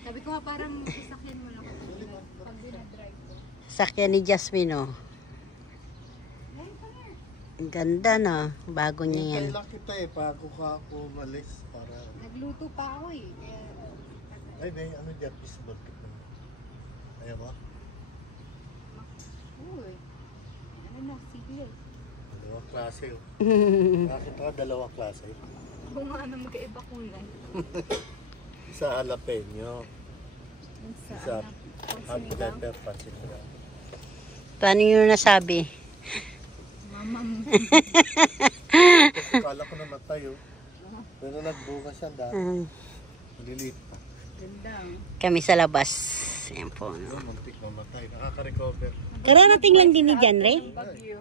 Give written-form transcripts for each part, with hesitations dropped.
Sabi ko nga parang sasakyan mo lang pag dinadrive ko. Sakyan ni Jasmine, oh. Ang ganda na. Bago niya yan. Kailan kita eh, bago ka ako umalis para... Nagluto pa ako eh. Kaya... Ay, may ano dyan, fishball. Ayaw mo? Uy. Ano na, sige. Dalawang klase oh. Bakit ka dalawang klase? Kung ano magkaiba kulay. Isa jalapeno. Isa hot Pansinigang. pepper pansinigang. Paano nyo nasabi? Mamam. Kala ko namatay oh. Pero nagbukas siya dahil. Maliliit pa. Ganda. Kami sa labas. Ayan po. No? Yun, muntik mamatay. Nakaka-recover. Kararating lang din ni Janre. Bagyo.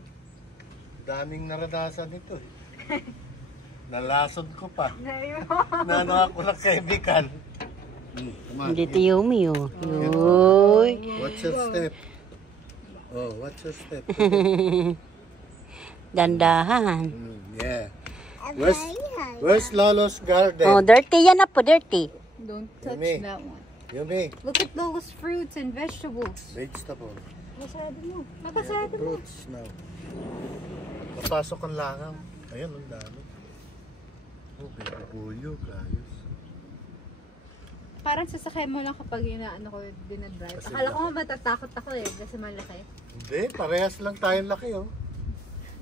Daming naranasan nito eh. Nalasod ko pa. Nayo. Nano ako ng kaibigan. Dito Yumi, oh. Yoy. What's your step? Oh, what's your step? Dandahan. Yeah. Where's Lolo's garden? Oh, dirty yan na po, dirty. Don't touch Yummy. that one. Yummy. Look at those fruits and vegetables. Vegetable. Masarado mo. Napasarado mo. Fruits now. Papasok ang langaw. Ayan, ang dami. Oh, bibulyo, ayos. Parang sasakyan mo lang kapag inaano ko dinadrive. Kasi Akala ko nga matatakot ako eh kasi malaki. Hindi, parehas lang tayong laki oh.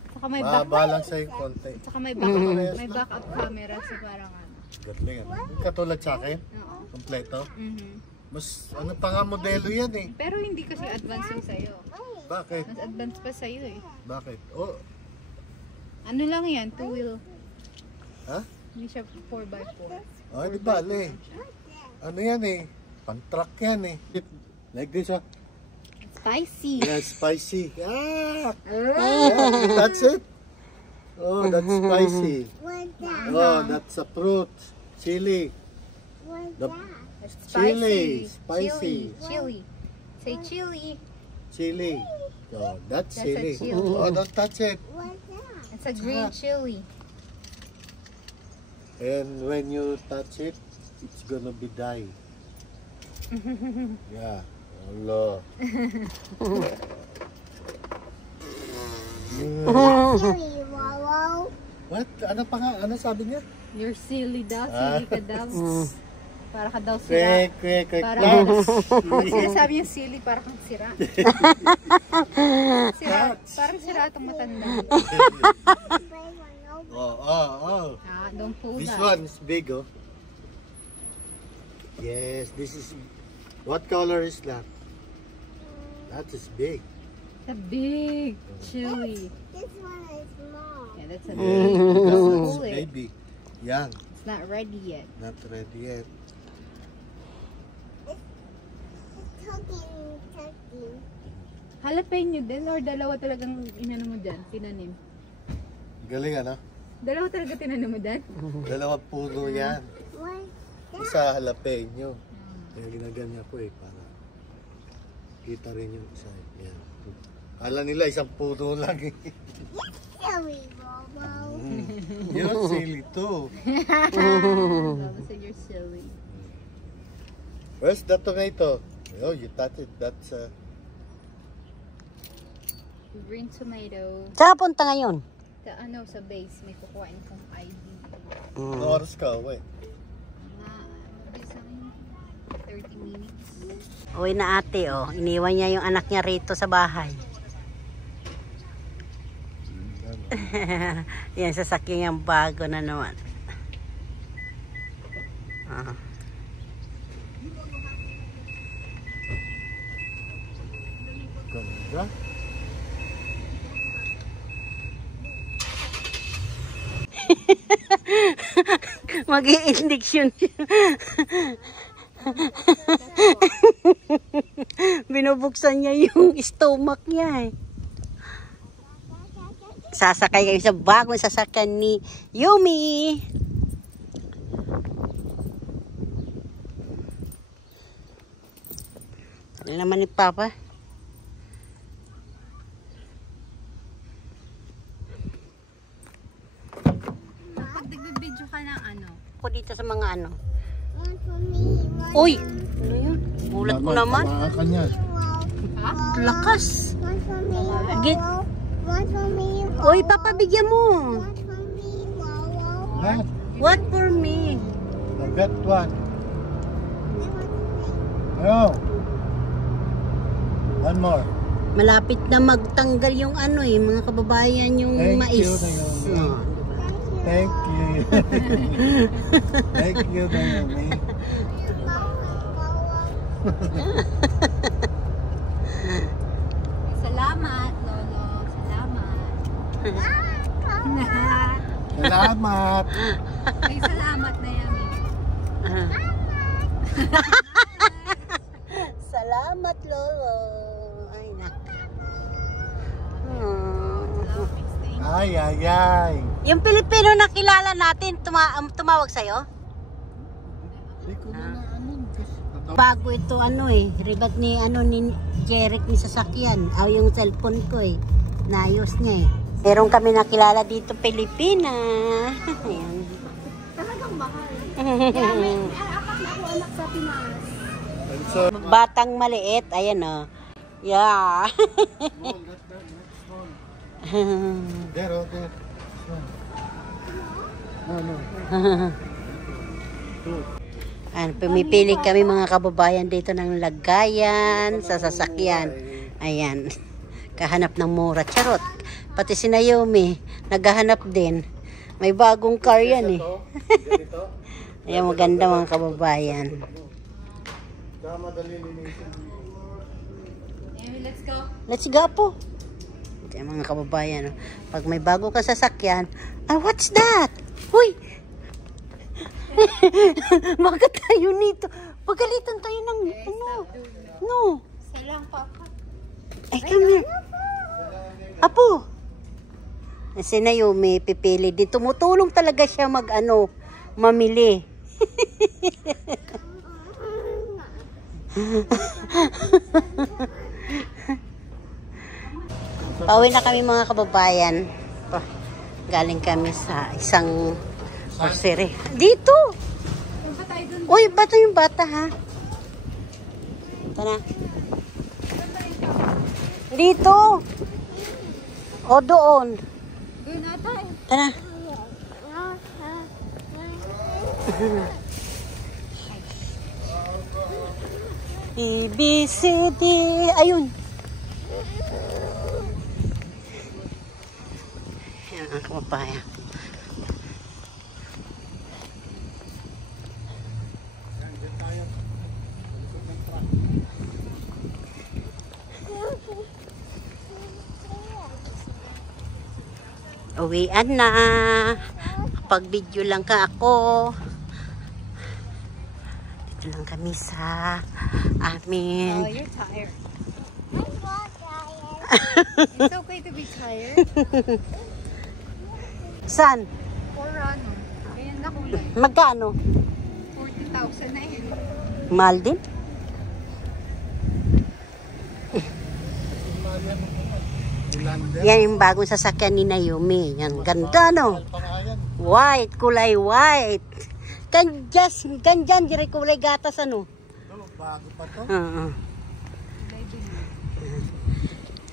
Saka may Mahaba lang sa'yo konti. Saka may backup camera so parang ano. Gatling ano. Katulad sa akin, Oo. kompleto. Mhm. Mas ano pa nga modelo yan eh. Pero hindi kasi advanced yung sa'yo. Bakit? Mas advanced pa sa'yo eh. Bakit? Oh, Ano lang yan, 2-wheel. ha? Hindi siya 4x4. Oh, di bale. Ano yan eh? Pang-truck yan eh. Like this ah. Spicy! Yeah, spicy. Ah! Yeah, that's it. Oh, that's spicy. Oh, that's a fruit. Chili. The chili. Spicy. Chili. Say chili. Chili. Oh, that's That's a chili. chili. Oh, don't touch it. It's a green chili. And when you touch it, it's gonna be die. Yeah. Allah. What? Ano pa nga? Ano sabi niya? You're silly daw. Silly ka daw. Para ka daw sira. Quick, quick, quick. Para Clutch. pag sinasabi niya silly, para kang sira. Sira. Parang sira itong matanda. Oh, oh, oh. Ah, don't pull This that. one is big, oh. Yes, this is... What color is that? That is big. It's a big chili. This one is small. Yeah, that's a Yeah, big. because Pull it's it. baby. Young. It's not ready yet. Not ready yet. Talking. Jalapeno din or dalawa talagang inano mo dyan? Tinanim? Galing, ano? Dalawa talaga tinanim mo dyan? Dalawang puno yan. What? Isa jalapeno. Kaya ginaganyan ko eh, para kita rin yung isa. Yan. Alam nila, isang puno lang eh. Silly, Bobo. You're silly too. Lalo sa you're silly. Where's the tomato? Oh, you touch it. That's Green tomato. Saan punta ngayon? Sa ano, sa base, may kukuhain kong ID. no oras ka, wait. Isang 30 minutes. Uwi na ate, oh. Iniwan niya yung anak niya rito sa bahay. Yan, sasakyan yung bago na naman. Ah. Ganda. Mag-i-indiction siya. Binubuksan niya yung stomach niya eh. Sasakay kayo sa bagong sasakyan ni Yumi. Ano naman ni Papa? Pag nag-video ka ng ano, Ako dito sa mga ano. One for me. One Uy! for Ano Gulat ko naman. Tamaan ka niyan. Ha? Lakas. One for me, Git. Wow. One for me, Oy, papabigyan mo. One for me, Wow. Ha? What for me? The bet one. Ano? One more. Malapit na magtanggal yung ano eh, mga kababayan yung Thank mais. you, Naomi. Oh, diba? Thank you. Thank you, Naomi. Salamat, Lolo. Salamat. Salamat. Ay, salamat na yan. Salamat, Lolo. Ay, nak. Ay, ay, ay. Yung Pilipino na kilala natin, tumawag sa'yo? Hindi ko na ano. Bago ito ano eh, ribat ni ano ni Jeric ni sasakyan. Yung cellphone ko eh. Naayos niya eh. Meron kami nakilala dito Pilipina. Ayan. Talagang mahal. Kaya may apat na ako anak sa Pinas. Batang maliit, ayan oh. Yeah. There, oh, there. No. Pumipili kami mga kababayan dito ng lagayan sa sasakyan. Ayan. Kahanap ng mura. Charot. Pati si Naomi, naghahanap din. May bagong car yan eh. Ayan, maganda mga kababayan. Let's go. Let's go po. Ayan mga kababayan. Pag may bago ka sasakyan, what's that? Huy! Bakit tayo nito? Pagalitan tayo ng ano? No. Salang pa. Kami. Apo. Si Naomi pipili. Di tumutulong talaga siya mamili. Pauwi na kami mga kababayan. Galing kami sa isang grocery. Dito! Uy, bata yung bata ha. Tara. Dito! O doon. Doon na tayo. Tara. A, B, C, D. Ayun. Ayan ang kababayan. Uwian na. Kapag video lang ka ako. Dito lang kami sa amin. Oh, you're tired. I'm not tired. It's okay to be tired. Saan? For ano? Ganyan na kulay. Magkano? 40,000 na yun. Mahal din? Yan yung bagong sasakyan ni Naomi. Yan, ganda no? White, kulay white. Ganyan, dire kulay gatas ano? Bago pa to.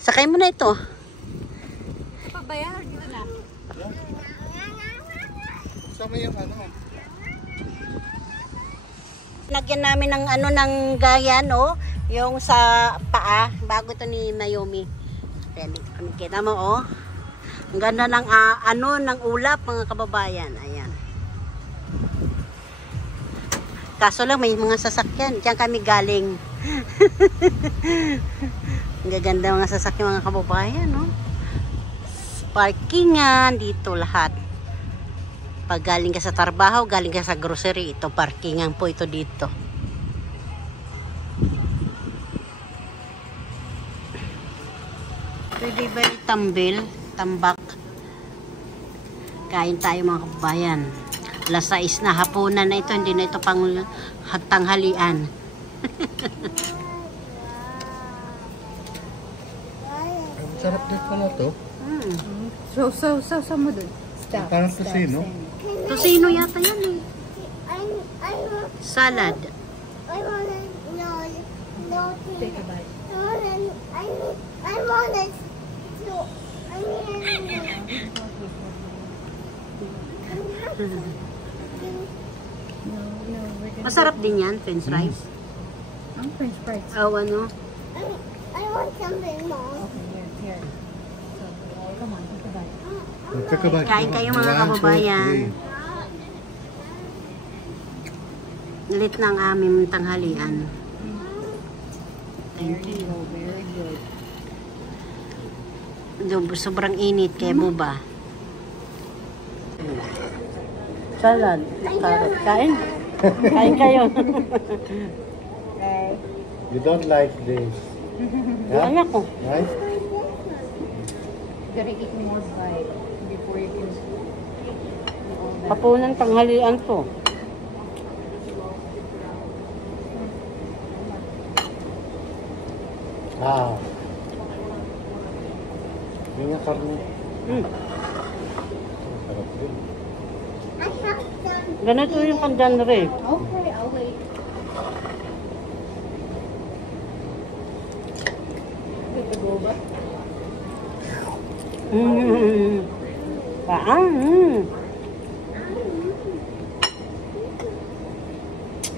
Sakay mo na ito. Pa ba yan or di ba na? Sama yung ano. Lagyan namin ng ng gaya no, yung sa paa bago ito ni Naomi. Ayan, dito kami kita mo oh. Ang ganda ng ng ulap mga kababayan. Ayan. Kaso lang may mga sasakyan. Diyan kami galing. Ang gaganda mga sasakyan mga kababayan no. Parkingan dito lahat. Pag galing ka sa trabaho, galing ka sa grocery, ito parkingan po ito dito. Pwede ba tambak? Kain tayo mga kabayan. Alas 6 na, hapunan na ito, hindi na ito pang tanghalian. Ang sarap din pala to. So mo dun. Stop. Parang tusino. Tosino yata yan eh. I want Salad. I want to know No, Take a bite. I want it to. I mean, No, we're gonna Masarap din yan, french fries. Ang french fries. Oh, ano? I want something more. Okay, here. So, come on, take a bite. Magkakabay. Kain kayo, mga kababayan. Nalit na ang aming tanghalian. Thank There you you. go, very good. Sobrang init kaya buba. Salad, carrot. Kain. Kain kayo. You don't like this. Yung anak ko. Right? Gotta eat more bite before you can eat all that. Hapunan tanghalian to. Ah. Yung nga karne. Sarap din. I have some. Ganito yung kandan rin. Okay, I'll wait. With the boba?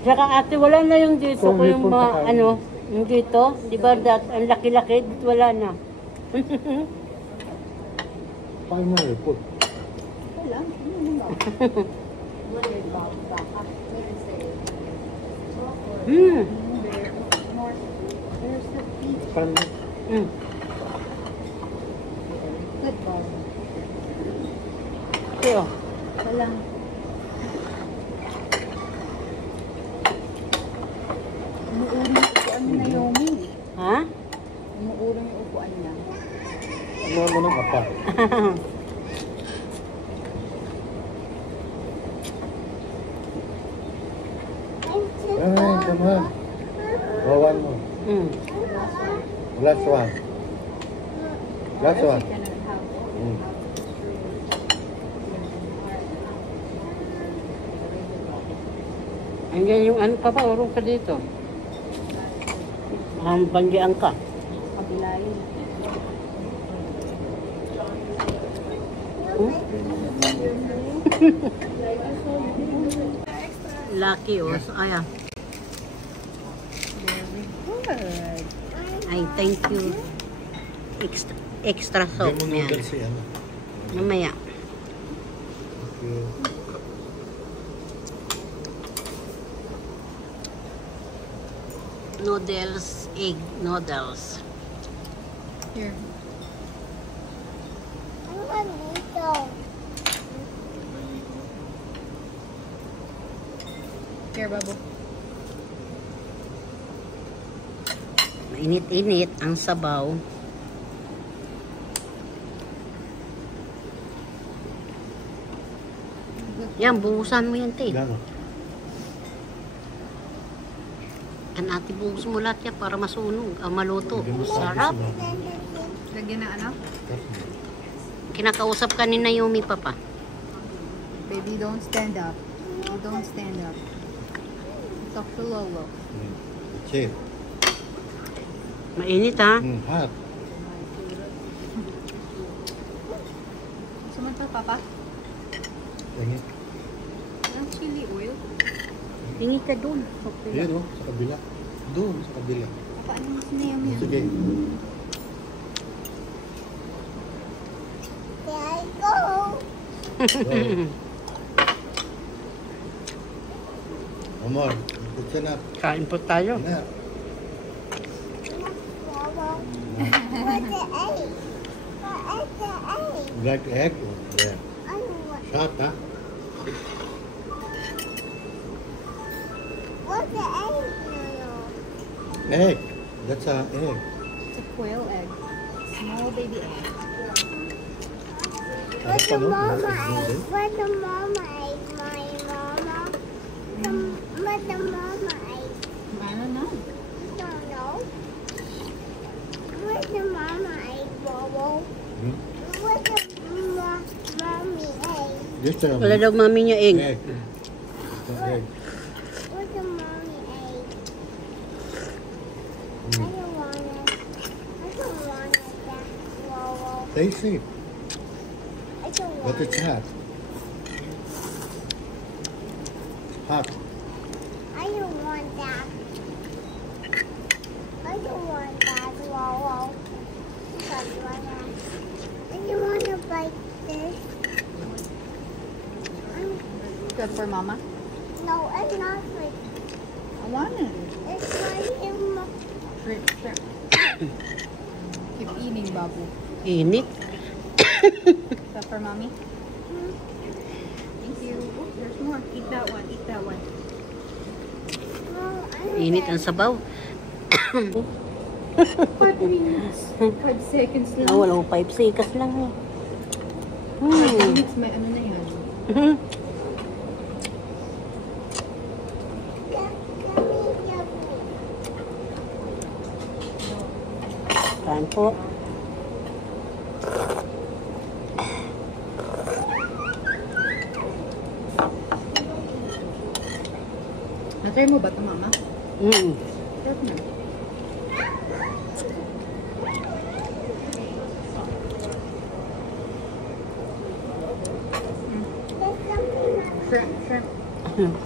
Tsaka ate, wala na yung dito So, ko may yung punta mga, kayo. ano, yung dito, di ba, ang laki-laki, dito wala na. Paano na ipot? Wala. There's the feet. Paano? Good bob. Kaya, Walang. Umuurong yung upuan ni Naomi. ha? Umuurong yung upuan niya. Ano mo ng apa? Ay, come on. Oh, one more. Last one. Last one. Mm. Hanggang yung ano ka pa, urong ka dito. Ang banggian ka. Kabilayin. Lucky, oh. Ayan. Good. Ay, thank you. Extra soap. Bigyan mo Yan. noodles si ano. Mamaya. Okay. Noodles, egg noodles. Here. I want dito. Here, Babo. Mainit-init ang sabaw. Yan, buhusan mo yan, te. Gano? Yan, ate, buhus mo lahat yan para masunog. Maluto. Sarap. Lagyan na ano? Kinakausap ka ni Naomi, papa. Baby, don't stand up. You don't stand up. Talk to Lolo. Chip. Mainit, ha? Hot. Sumunta, Papa. Init. Ang chili oil. Tingin ka dun. Yan o, sa kabila. Doon, sa kabila. Paano mo sinayam yan? Sige. There I go. Go. Amor, put ka na. Kain po tayo. Na. What's the egg? What's the egg? Black egg. Yeah. I want. Shot, ha? What's the egg? Egg. That's a egg. It's a quail egg. Small baby egg. What's the Ano? mama Egg egg? noodle? What's the mama egg? My mama. What's the mama egg? Ano na? Don't know. Where's the mama egg, Bobo? Hmm? Where's the mommy egg? Just a Wala daw mami niya egg. egg. It's an egg. Where's the mommy egg? don't want it. I don't want it. That. Whoa. Tasty, I don't but want it's it. hot. Hot. I don't want that. I don't want that. Whoa. I don't want that. I don't want to bite this. Good for mama? No, it's not like I want it. it's like in my Shrimp. Keep eating, Babu. Init. Is that for mommy? Thank you. Oh, there's more. Eat that one. Eat that one. no, I don't Init ang want sabaw. 5 minutes. 5 seconds lang. Ah, walang 5 seconds lang. 5 minutes, may ano na yan. Kain po. Na-try mo ba ito, mama? Sarap na. Shrimp.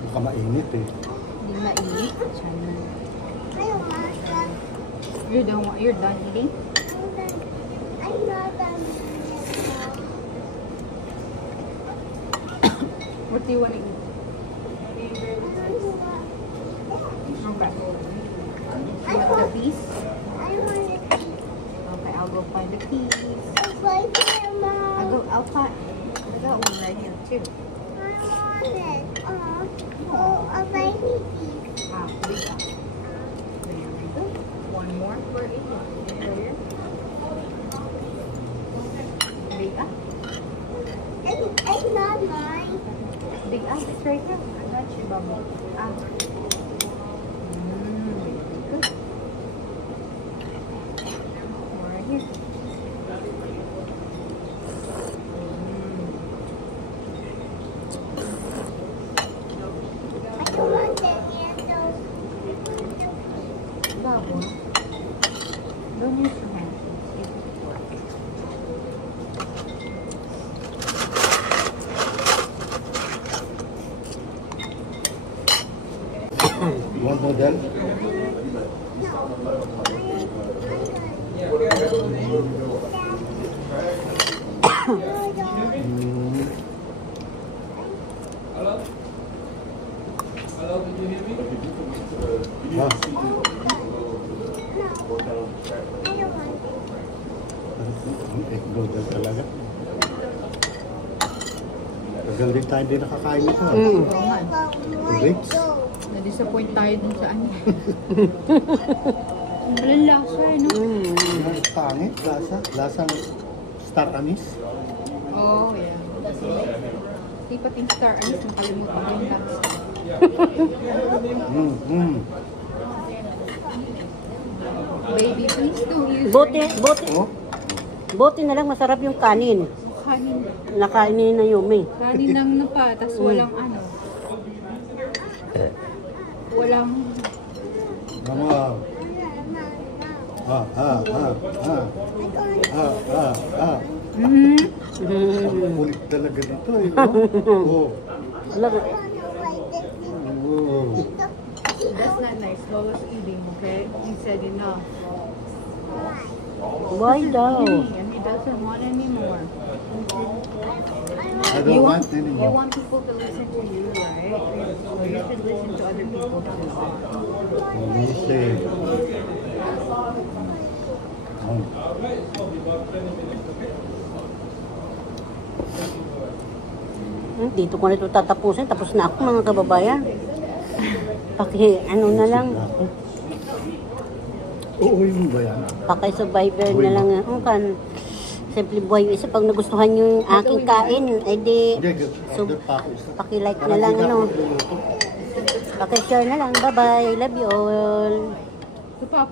Baka mainit eh. Hindi mainit. Sana. You're done eating? What do you want to eat? Okay. You want the piece? Okay, I'll go find the piece. I'll find. I got one right here too. Ah, big one. There we go. One more for each. Here. Big ah. It's not mine. Big ah, it's right here. I got you, Bubble. Ah. Good. Right here. I don't want the handles. Bubble. Don't use your hands. Use the fork. You want noodle? Ah, egg noodle talaga. Tagal din tayo din nakakain nito. Oo nga. 2 weeks. Na-disappoint tayo dun sa ano. Walang lasa eh, no? Pangit, lasang star anise. Oh, yeah. Di pati yung star anise, nakalimutan ko yung lasa. Baby, please don't use Oh, Buti na lang masarap yung kanin. kanin. Nakainin na Yumi. Kanin lang na pa, tas walang ano. Walang... mga Ang kulit talaga dito eh. Oh. Talaga. Oh. That's not nice. Lola's eating, okay? He said enough. Why daw? And he doesn't want any more. I don't want You anymore. want people to listen to you, right? So you should listen to other people too. Listen. Dito ko na ito tatapusin. Tapos na ako mga kababayan. Ano na lang. Oo, yun ba yan? Paki-survivor na lang. Kan. Simple buhay yung isa. Pag nagustuhan nyo yung aking kain, ay di, so, paki-like na lang, ano. Paki-share na lang. Bye-bye. Love you all. So, Papa,